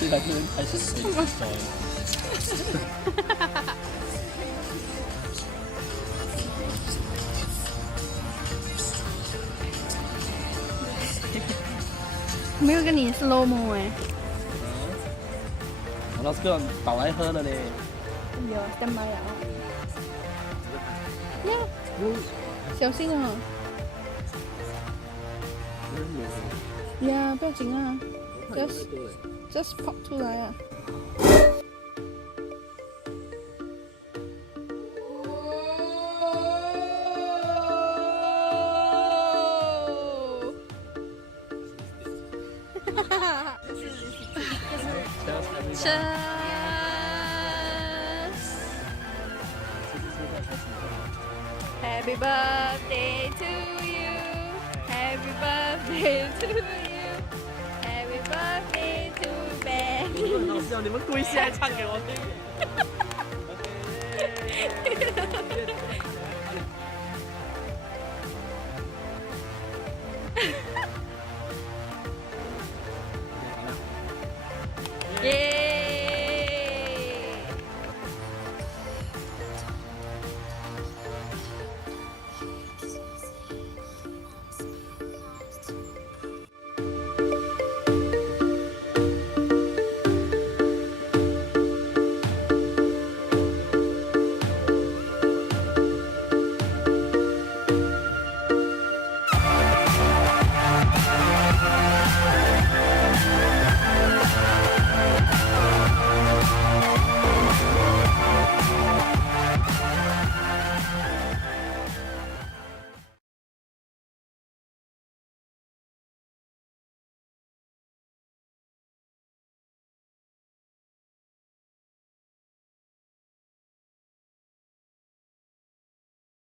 这台车还是水烧的。没有跟你 slow mo 哎。我老师给我倒来喝了嘞。有 stand by 了。呀，小心哦。呀，不要紧啊，just pop 出来啊。Cheers! Happy birthday to you. Happy birthday to you. Happy birthday to Ben. 老师，你们故意现在唱给我听。